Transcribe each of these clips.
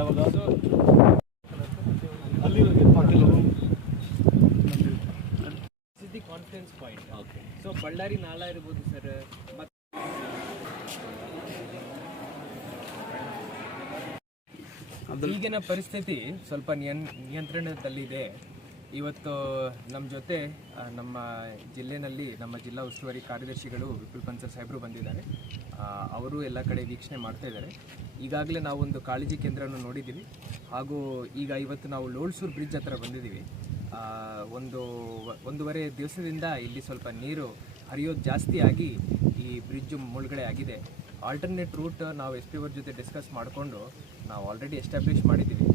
ಯಾವಾಗಾದರೂ ಅಲ್ಲಿ ಸಿದ್ದಿ conference point okay so Bellary ನಾಲ ಇರ್ಬೋದು ಸರ್ ಮತ್ತು ಈಗಿನ ಪರಿಸ್ಥಿತಿ ಸ್ವಲ್ಪ ನಿಯಂತ್ರಣದಲ್ಲಿದೆ ಇವತ್ತು ನಮ್ಮ ಜೊತೆ ನಮ್ಮ ಜಿಲ್ಲೆಯಲ್ಲಿ ನಮ್ಮ ಜಿಲ್ಲಾ ಉಸ್ತುವಾರಿ ಕಾರ್ಯದರ್ಶಿಗಳು ವಿಪುಲ್ ಪನ್ಸರ್ ಸಾಹೇಬರು ಬಂದಿದ್ದಾರೆ ಅವರು ಎಲ್ಲ ಕಡೆ ವೀಕ್ಷಣೆ ಮಾಡ್ತಾ ಇದ್ದಾರೆ ಈಗಾಗಲೇ ಒಂದು ಕಾಳಜಿ ಕೇಂದ್ರವನ್ನು ನೋಡಿದ್ದೀವಿ ಹಾಗೂ ಈಗ ಇವತ್ತು ನಾವು ಲೋಳ್ಸೂರು ಬ್ರಿಡ್ಜ್ ಹತ್ರ ಬಂದಿದ್ದೀವಿ ಒಂದು ಒಂದೂವರೆ ದಿವಸದಿಂದ ಇಲ್ಲಿ ಸ್ವಲ್ಪ ನೀರು ಹರಿಯೋದು ಜಾಸ್ತಿ ಆಗಿ ಈ ಬ್ರಿಡ್ಜು ಮುಳುಗಡೆ ಆಗಿದೆ ಆಲ್ಟರ್ನೇಟ್ ರೂಟ್ ನಾವು ಎಸ್ ಪಿ ಜೊತೆ ಡಿಸ್ಕಸ್ ಮಾಡಿಕೊಂಡು ನಾವು ಆಲ್ರೆಡಿ ಎಸ್ಟಾಬ್ಲಿಷ್ ಮಾಡಿದ್ದೀವಿ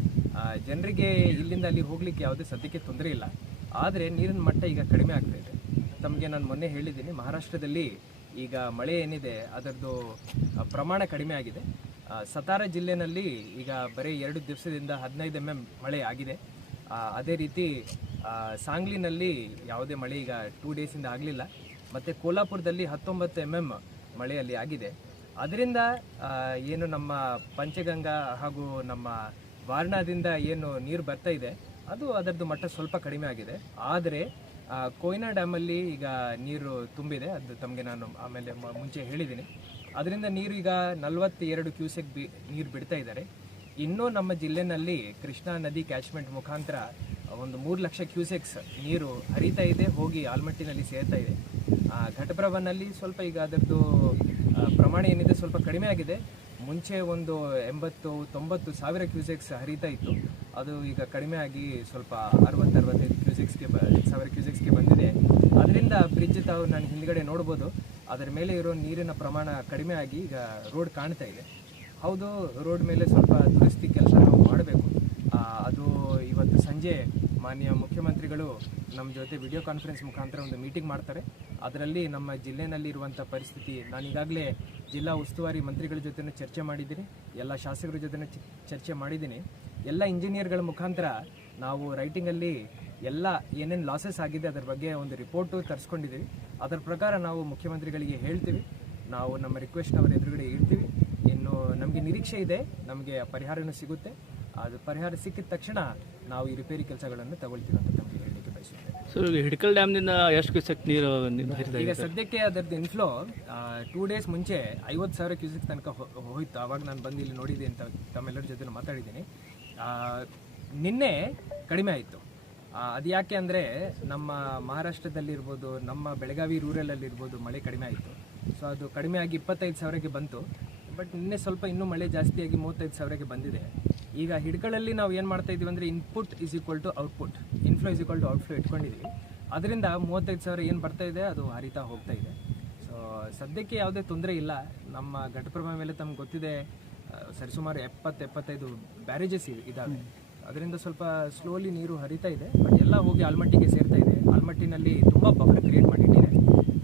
ಜನರಿಗೆ ಇಲ್ಲಿಂದ ಅಲ್ಲಿ ಹೋಗ್ಲಿಕ್ಕೆ ಯಾವುದೇ ಸದ್ಯಕ್ಕೆ ತೊಂದರೆ ಇಲ್ಲ ಆದರೆ ನೀರಿನ ಮಟ್ಟ ಈಗ ಕಡಿಮೆ ಆಗ್ತಾ ಇದೆ ತಮಗೆ ನಾನು ಮೊನ್ನೆ ಹೇಳಿದ್ದೀನಿ ಮಹಾರಾಷ್ಟ್ರದಲ್ಲಿ ಈಗ ಮಳೆ ಏನಿದೆ ಅದರದ್ದು ಪ್ರಮಾಣ ಕಡಿಮೆ ಆಗಿದೆ ಸತಾರ ಜಿಲ್ಲೆನಲ್ಲಿ ಈಗ ಬರೀ ಎರಡು ದಿವಸದಿಂದ ಹದಿನೈದು ಎಮ್ ಎಮ್ ಮಳೆ ಆಗಿದೆ ಅದೇ ರೀತಿ ಸಾಂಗ್ಲಿನಲ್ಲಿ ಯಾವುದೇ ಮಳೆ ಈಗ ಟೂ ಡೇಸಿಂದ ಆಗಲಿಲ್ಲ ಮತ್ತು ಕೋಲಾಪುರದಲ್ಲಿ ಹತ್ತೊಂಬತ್ತು ಎಮ್ ಎಮ್ ಮಳೆಯಲ್ಲಿ ಆಗಿದೆ ಅದರಿಂದ ಏನು ನಮ್ಮ ಪಂಚಗಂಗಾ ಹಾಗೂ ನಮ್ಮ ವಾರಣಾದಿಂದ ಏನು ನೀರು ಬರ್ತಾ ಇದೆ ಅದು ಅದರದ್ದು ಮಟ್ಟ ಸ್ವಲ್ಪ ಕಡಿಮೆ ಆಗಿದೆ ಆದರೆ ಕೊಯ್ನಾ ಡ್ಯಾಮಲ್ಲಿ ಈಗ ನೀರು ತುಂಬಿದೆ ಅದು ತಮಗೆ ನಾನು ಆಮೇಲೆ ಮುಂಚೆ ಹೇಳಿದ್ದೀನಿ ಅದರಿಂದ ನೀರು ಈಗ ನಲವತ್ತೆರಡು ಕ್ಯೂಸೆಕ್ ಬಿ ನೀರು ಬಿಡ್ತಾ ಇದ್ದಾರೆ ಇನ್ನೂ ನಮ್ಮ ಜಿಲ್ಲೆನಲ್ಲಿ ಕೃಷ್ಣಾ ನದಿ ಕ್ಯಾಚ್ಮೆಂಟ್ ಮುಖಾಂತರ ಒಂದು ಮೂರು ಲಕ್ಷ ಕ್ಯೂಸೆಕ್ಸ್ ನೀರು ಹರಿತಾ ಇದೆ ಹೋಗಿ ಆಲ್ಮಟ್ಟಿನಲ್ಲಿ ಸೇರ್ತಾ ಇದೆ ಘಟಪ್ರಭನಲ್ಲಿ ಸ್ವಲ್ಪ ಈಗ ಅದರದ್ದು ಪ್ರಮಾಣ ಏನಿದೆ ಸ್ವಲ್ಪ ಕಡಿಮೆ ಆಗಿದೆ ಮುಂಚೆ ಒಂದು ಎಂಬತ್ತು ತೊಂಬತ್ತು ಸಾವಿರ ಕ್ಯೂಸೆಕ್ಸ್ ಹರಿತಾ ಇತ್ತು ಅದು ಈಗ ಕಡಿಮೆ ಆಗಿ ಸ್ವಲ್ಪ ಅರವತ್ತು ಅರವತ್ತೈದು ಕ್ಯೂಸೆಕ್ಸ್ಗೆ ಸಾವಿರ ಕ್ಯೂಸೆಕ್ಸ್ಗೆ ಬಂದಿದೆ ಅದರಿಂದ ಬ್ರಿಡ್ಜ್ ತಾವು ನಾನು ಹಿಂದ್ಗಡೆ ನೋಡ್ಬೋದು ಅದರ ಮೇಲೆ ಇರೋ ನೀರಿನ ಪ್ರಮಾಣ ಕಡಿಮೆ ಆಗಿ ಈಗ ರೋಡ್ ಕಾಣ್ತಾ ಇದೆ ಹೌದು ರೋಡ್ ಮೇಲೆ ಸ್ವಲ್ಪ ದುರಸ್ತಿ ಕೆಲಸ ನಾವು ಮಾಡಬೇಕು ಅದು ಇವತ್ತು ಸಂಜೆ ಮಾನ್ಯ ಮುಖ್ಯಮಂತ್ರಿಗಳು ನಮ್ಮ ಜೊತೆ ವಿಡಿಯೋ ಕಾನ್ಫರೆನ್ಸ್ ಮುಖಾಂತರ ಒಂದು ಮೀಟಿಂಗ್ ಮಾಡ್ತಾರೆ ಅದರಲ್ಲಿ ನಮ್ಮ ಜಿಲ್ಲೆಯಲ್ಲಿರುವಂಥ ಪರಿಸ್ಥಿತಿ ನಾನೀಗಾಗಲೇ ಜಿಲ್ಲಾ ಉಸ್ತುವಾರಿ ಮಂತ್ರಿಗಳ ಜೊತೆ ಚರ್ಚೆ ಮಾಡಿದ್ದೀನಿ ಎಲ್ಲ ಶಾಸಕರ ಜೊತೆ ಚರ್ಚೆ ಮಾಡಿದ್ದೀನಿ ಎಲ್ಲ ಇಂಜಿನಿಯರ್ಗಳ ಮುಖಾಂತರ ನಾವು ರೈಟಿಂಗಲ್ಲಿ ಎಲ್ಲ ಏನೇನು ಲಾಸಸ್ ಆಗಿದೆ ಅದರ ಬಗ್ಗೆ ಒಂದು ರಿಪೋರ್ಟು ತರಿಸ್ಕೊಂಡಿದ್ದೀವಿ ಅದರ ಪ್ರಕಾರ ನಾವು ಮುಖ್ಯಮಂತ್ರಿಗಳಿಗೆ ಹೇಳ್ತೀವಿ ನಾವು ನಮ್ಮ ರಿಕ್ವೆಸ್ಟ್ ಅವರ ಎದುರುಗಡೆ ಇಡ್ತೀವಿ ಇನ್ನು ನಮಗೆ ನಿರೀಕ್ಷೆ ಇದೆ ನಮಗೆ ಪರಿಹಾರನೂ ಸಿಗುತ್ತೆ ಅದು ಪರಿಹಾರ ಸಿಕ್ಕಿದ ತಕ್ಷಣ ನಾವು ಈ ರಿಪೇರಿ ಕೆಲಸಗಳನ್ನು ತಗೊಳ್ತೀವಿ ಅಂತ ತಮಗೆ ಹೇಳಲಿಕ್ಕೆ ಬಯಸುತ್ತೆ ಹಿಡ್ಕಲ್ ಡ್ಯಾಮ್ನಿಂದ ಎಷ್ಟು ಕ್ಯೂಸೆಕ್ ನೀರು ಈಗ ಸದ್ಯಕ್ಕೆ ಅದರದ್ದು ಇನ್ಫ್ಲೋ ಟೂ ಡೇಸ್ ಮುಂಚೆ ಐವತ್ತು ಸಾವಿರ ಕ್ಯೂಸೆಕ್ ತನಕ ಹೋಯ್ತು ಆವಾಗ ನಾನು ಬಂದು ಇಲ್ಲಿ ನೋಡಿದೆ ಅಂತ ತಮ್ಮೆಲ್ಲರ ಜೊತೆ ಮಾತಾಡಿದ್ದೀನಿ ನಿನ್ನೆ ಕಡಿಮೆ ಆಯಿತು ಅದು ಯಾಕೆ ಅಂದರೆ ನಮ್ಮ ಮಹಾರಾಷ್ಟ್ರದಲ್ಲಿರ್ಬೋದು ನಮ್ಮ ಬೆಳಗಾವಿ ರೂರಲ್ಲಿರ್ಬೋದು ಮಳೆ ಕಡಿಮೆ ಆಯಿತು ಸೊ ಅದು ಕಡಿಮೆ ಆಗಿ ಇಪ್ಪತ್ತೈದು ಸಾವಿರಕ್ಕೆ ಬಂತು ಬಟ್ ನಿನ್ನೆ ಸ್ವಲ್ಪ ಇನ್ನೂ ಮಳೆ ಜಾಸ್ತಿಯಾಗಿ ಮೂವತ್ತೈದು ಸಾವಿರಕ್ಕೆ ಬಂದಿದೆ ಈಗ ಹಿಡ್ಗಳಲ್ಲಿ ನಾವು ಏನು ಮಾಡ್ತಾ ಇದೀವಿ ಅಂದರೆ input is equal to output inflow is equal to outflow ಇಟ್ಕೊಂಡಿದ್ದೀವಿ ಅದರಿಂದ ಮೂವತ್ತೈದು ಸಾವಿರ ಏನು ಬರ್ತಾ ಇದೆ ಅದು ಹರಿತಾ ಹೋಗ್ತಾ ಇದೆ ಸೊ ಸದ್ಯಕ್ಕೆ ಯಾವುದೇ ತೊಂದರೆ ಇಲ್ಲ ನಮ್ಮ ಘಟಪ್ರಭಾ ಮೇಲೆ ತಮ್ಗೆ ಗೊತ್ತಿದೆ ಸರಿಸುಮಾರು ಎಪ್ಪತ್ತು ಎಪ್ಪತ್ತೈದು ಬ್ಯಾರೇಜಸ್ ಇದ್ದಾವೆ ಅದರಿಂದ ಸ್ವಲ್ಪ ಸ್ಲೋಲಿ ನೀರು ಹರಿತಾ ಇದೆ ಬಟ್ ಎಲ್ಲ ಹೋಗಿ ಆಲ್ಮಟ್ಟಿಗೆ ಸೇರ್ತಾ ಇದೆ ಆಲ್ಮಟ್ಟಿನಲ್ಲಿ ತುಂಬ ಬಫರ್ ಕ್ರಿಯೇಟ್ ಮಾಡಿಟ್ಟಿದೆ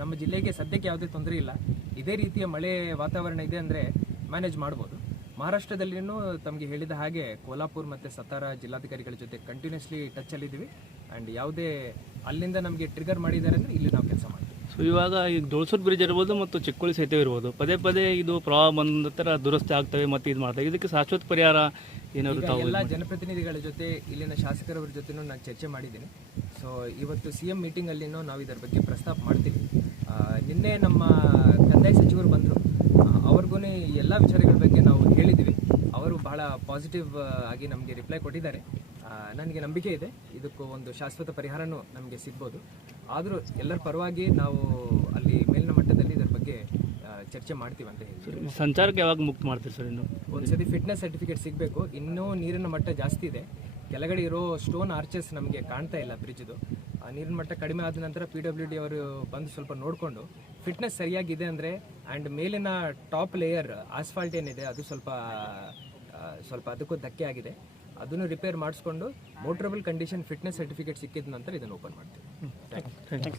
ನಮ್ಮ ಜಿಲ್ಲೆಗೆ ಸದ್ಯಕ್ಕೆ ಯಾವುದೇ ತೊಂದರೆ ಇಲ್ಲ ಇದೇ ರೀತಿಯ ಮಳೆ ವಾತಾವರಣ ಇದೆ ಅಂದರೆ ಮ್ಯಾನೇಜ್ ಮಾಡ್ಬೋದು ಮಹಾರಾಷ್ಟ್ರದಲ್ಲಿನೂ ತಮಗೆ ಹೇಳಿದ ಹಾಗೆ ಕೋಲಾಪುರ್ ಮತ್ತು ಸತಾರಾ ಜಿಲ್ಲಾಧಿಕಾರಿಗಳ ಜೊತೆ ಕಂಟಿನ್ಯೂಸ್ಲಿ ಟಚ್ ಅಲ್ಲಿದ್ದೀವಿ ಆ್ಯಂಡ್ ಯಾವುದೇ ಅಲ್ಲಿಂದ ನಮಗೆ ಟ್ರಿಗರ್ ಮಾಡಿದ್ದಾರೆ ಅಂದರೆ ಇಲ್ಲಿ ನಾವು ಕೆಲಸ ಮಾಡ್ತೀವಿ ಸೊ ಇವಾಗ ಈ ಡೋಳ್ಸೂರು ಬ್ರಿಡ್ಜ್ ಇರ್ಬೋದು ಮತ್ತು ಚಿಕ್ಕೋಳಿ ಸೇತುವೆ ಇರ್ಬೋದು ಪದೇ ಪದೇ ಇದು ಪ್ರವಾಹ ಬಂದ ಥರ ದುರಸ್ತಿ ಆಗ್ತವೆ ಮತ್ತು ಇದು ಮಾಡ್ತವೆ ಇದಕ್ಕೆ ಶಾಶ್ವತ ಪರಿಹಾರ ಏನಾದರೂ ತಾವು ಎಲ್ಲ ಜನಪ್ರತಿನಿಧಿಗಳ ಜೊತೆ ಇಲ್ಲಿನ ಶಾಸಕರವ್ರ ಜೊತೆನೂ ನಾನು ಚರ್ಚೆ ಮಾಡಿದ್ದೀನಿ ಸೊ ಇವತ್ತು ಸಿ ಎಂ ಮೀಟಿಂಗಲ್ಲಿನೂ ನಾವು ಇದರ ಬಗ್ಗೆ ಪ್ರಸ್ತಾಪ ಮಾಡ್ತೀವಿ ನಿನ್ನೆ ನಮ್ಮ ಕಂದಾಯ ಸಚಿವರು ಬಂದರು ಅವ್ರಿಗೂ ಎಲ್ಲ ವಿಚಾರಗಳ ಬಗ್ಗೆ ನಾವು ಹೇಳಿದ್ವಿ ಬಹಳ ಪಾಸಿಟಿವ್ ಆಗಿ ನಮಗೆ ರಿಪ್ಲೈ ಕೊಟ್ಟಿದ್ದಾರೆ ನನಗೆ ನಂಬಿಕೆ ಇದೆ ಇದಕ್ಕೂ ಒಂದು ಶಾಶ್ವತ ಪರಿಹಾರನೂ ನಮಗೆ ಸಿಗ್ಬೋದು ಆದರೂ ಎಲ್ಲರ ಪರವಾಗಿ ನಾವು ಅಲ್ಲಿ ಮೇಲಿನ ಮಟ್ಟದಲ್ಲಿ ಇದರ ಬಗ್ಗೆ ಚರ್ಚೆ ಮಾಡ್ತೀವಿ ಅಂತ ಹೇಳಿ ಸಂಚಾರಕ್ಕೆ ಯಾವಾಗ ಮುಕ್ತ ಮಾಡ್ತೀವಿ ಸರ್ ಇನ್ನು ಒಂದ್ಸತಿ ಫಿಟ್ನೆಸ್ ಸರ್ಟಿಫಿಕೇಟ್ ಸಿಗಬೇಕು ಇನ್ನೂ ನೀರಿನ ಮಟ್ಟ ಜಾಸ್ತಿ ಇದೆ ಕೆಳಗಡೆ ಇರೋ ಸ್ಟೋನ್ ಆರ್ಚಸ್ ನಮಗೆ ಕಾಣ್ತಾ ಇಲ್ಲ ಬ್ರಿಡ್ಜ್ದು ನೀರಿನ ಮಟ್ಟ ಕಡಿಮೆ ಆದ ನಂತರ ಪಿ ಡಬ್ಲ್ಯೂ ಡಿ ಅವರು ಬಂದು ಸ್ವಲ್ಪ ನೋಡಿಕೊಂಡು ಫಿಟ್ನೆಸ್ ಸರಿಯಾಗಿದೆ ಅಂದರೆ ಆ್ಯಂಡ್ ಮೇಲಿನ ಟಾಪ್ ಲೇಯರ್ ಆಸ್ಫಾಲ್ಟ್ ಏನಿದೆ ಅದು ಸ್ವಲ್ಪ ಸ್ವಲ್ಪ ಅದಕ್ಕೂ ಧಕ್ಕೆ ಆಗಿದೆ ಅದನ್ನು ರಿಪೇರ್ ಮಾಡಿಸ್ಕೊಂಡು ಮೋಟ್ರಬಲ್ ಕಂಡೀಷನ್ ಫಿಟ್ನೆಸ್ ಸರ್ಟಿಫಿಕೇಟ್ ಸಿಕ್ಕಿದ ನಂತರ ಇದನ್ನು ಓಪನ್ ಮಾಡ್ತೀವಿ